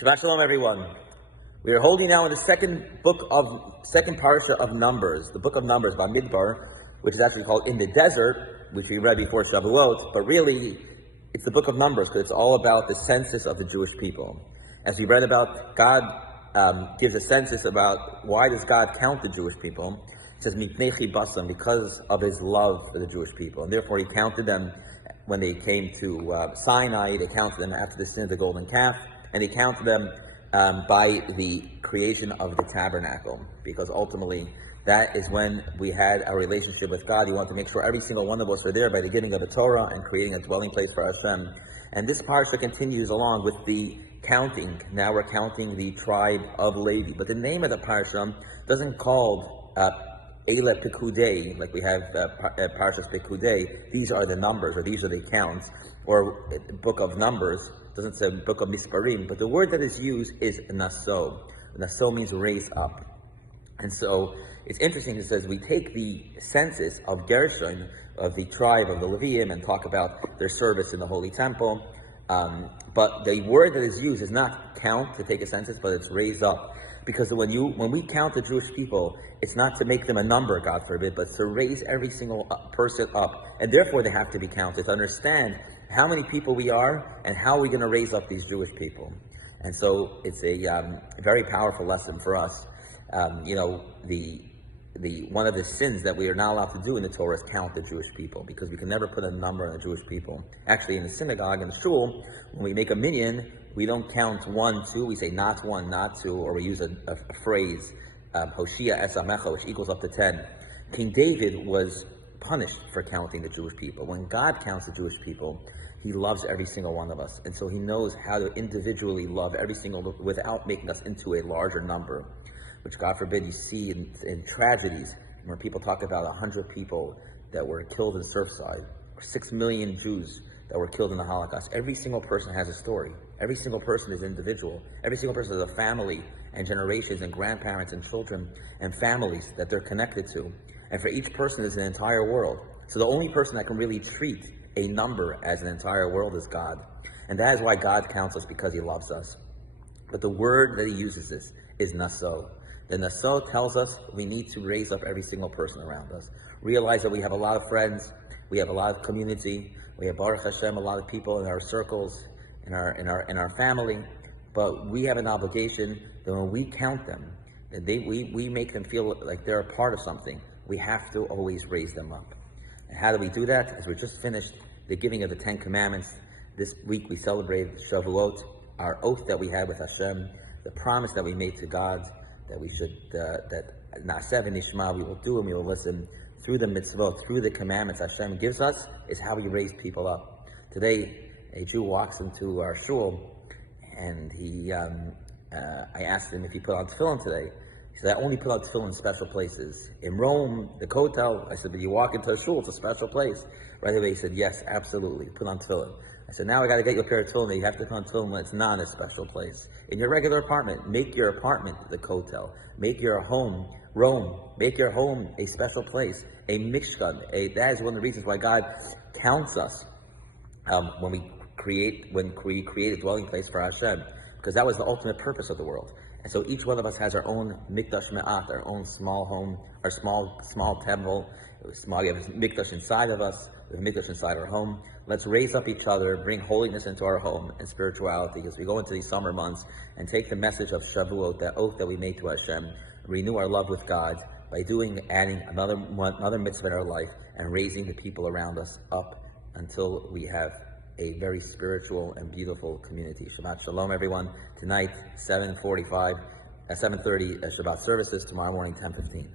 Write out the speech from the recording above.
Shabbat Shalom, everyone. We are holding now in the second parsha of Numbers, the book of Numbers by Midbar, which is actually called In the Desert, which we read before Shavuot, but really it's the book of Numbers because it's all about the census of the Jewish people. As we read about, God gives a census about why does God count the Jewish people. It says, Mipnei Chibasam, because of his love for the Jewish people. And therefore he counted them when they came to Sinai, they counted them after the sin of the golden calf, and he counted them by the creation of the tabernacle, because ultimately that is when we had our relationship with God. He wanted to make sure every single one of us are there by the giving of the Torah and creating a dwelling place for Hashem. And this parsha continues along with the counting. Now we're counting the tribe of Levi, but the name of the parsha doesn't call Ele Pekudei, like we have Parshas Pekudei. These are the numbers, or these are the counts, or book of Numbers. It doesn't say book of Misparim, but the word that is used is Naso. Naso means raise up. And so it's interesting, it says we take the census of Gershon, of the tribe of the Leviim, and talk about their service in the Holy Temple. But the word that is used is not count, to take a census, but it's raise up. Because when we count the Jewish people, it's not to make them a number, God forbid, but to raise every single person up. And therefore they have to be counted, to understand how many people we are and how we're going to raise up these Jewish people. And so it's a very powerful lesson for us. One of the sins that we are not allowed to do in the Torah is count the Jewish people, because we can never put a number on the Jewish people. Actually, in the synagogue, in the shul, when we make a minyan, we don't count 1, 2, we say not 1, not 2, or we use a phrase, Hoshia es Amecha, which equals up to 10. King David was punished for counting the Jewish people. When God counts the Jewish people, he loves every single one of us. And so he knows how to individually love every single, without making us into a larger number, which God forbid you see in tragedies, where people talk about 100 people that were killed in Surfside, or 6 million Jews that were killed in the Holocaust. Every single person has a story. Every single person is individual. Every single person has a family and generations and grandparents and children and families that they're connected to. And for each person is an entire world. So the only person that can really treat a number as an entire world is God. And that is why God counts us, because he loves us. But the word that he uses is Naso. The Naso tells us we need to raise up every single person around us. Realize that we have a lot of friends, we have a lot of community, we have Baruch Hashem, a lot of people in our circles, in our family, but we have an obligation that when we count them, that we make them feel like they're a part of something. We have to always raise them up. And how do we do that? As we just finished the giving of the 10 Commandments, this week we celebrated Shavuot, our oath that we had with Hashem, the promise that we made to God, that we should, that Na'aseh v'nishma, we will do and we will listen through the mitzvot, through the commandments Hashem gives us, is how we raise people up. Today, a Jew walks into our shul, and I asked him if he put on tefillin today. He said, I only put on tefillin in special places. In Rome, the kotel, I said, but you walk into a shul, it's a special place. Right away he said, yes, absolutely, put on tefillin. I said, now I got to get you a pair of tefillin. You have to put on tefillin when it's not a special place. In your regular apartment, make your apartment the kotel. Make your home Rome. Make your home a special place, a mishkan. That is one of the reasons why God counts us when we create a dwelling place for Hashem, because that was the ultimate purpose of the world. And so each one of us has our own mikdash me'at, our own small home, our small temple. We have a mikdash inside of us. We have a mikdash inside our home. Let's raise up each other, bring holiness into our home and spirituality as we go into these summer months, and take the message of Shavuot, that oath that we made to Hashem, renew our love with God by adding another mitzvah in our life, and raising the people around us up until we have a very spiritual and beautiful community. Shabbat Shalom, everyone. Tonight, 7:30 Shabbat services. Tomorrow morning, 10:15.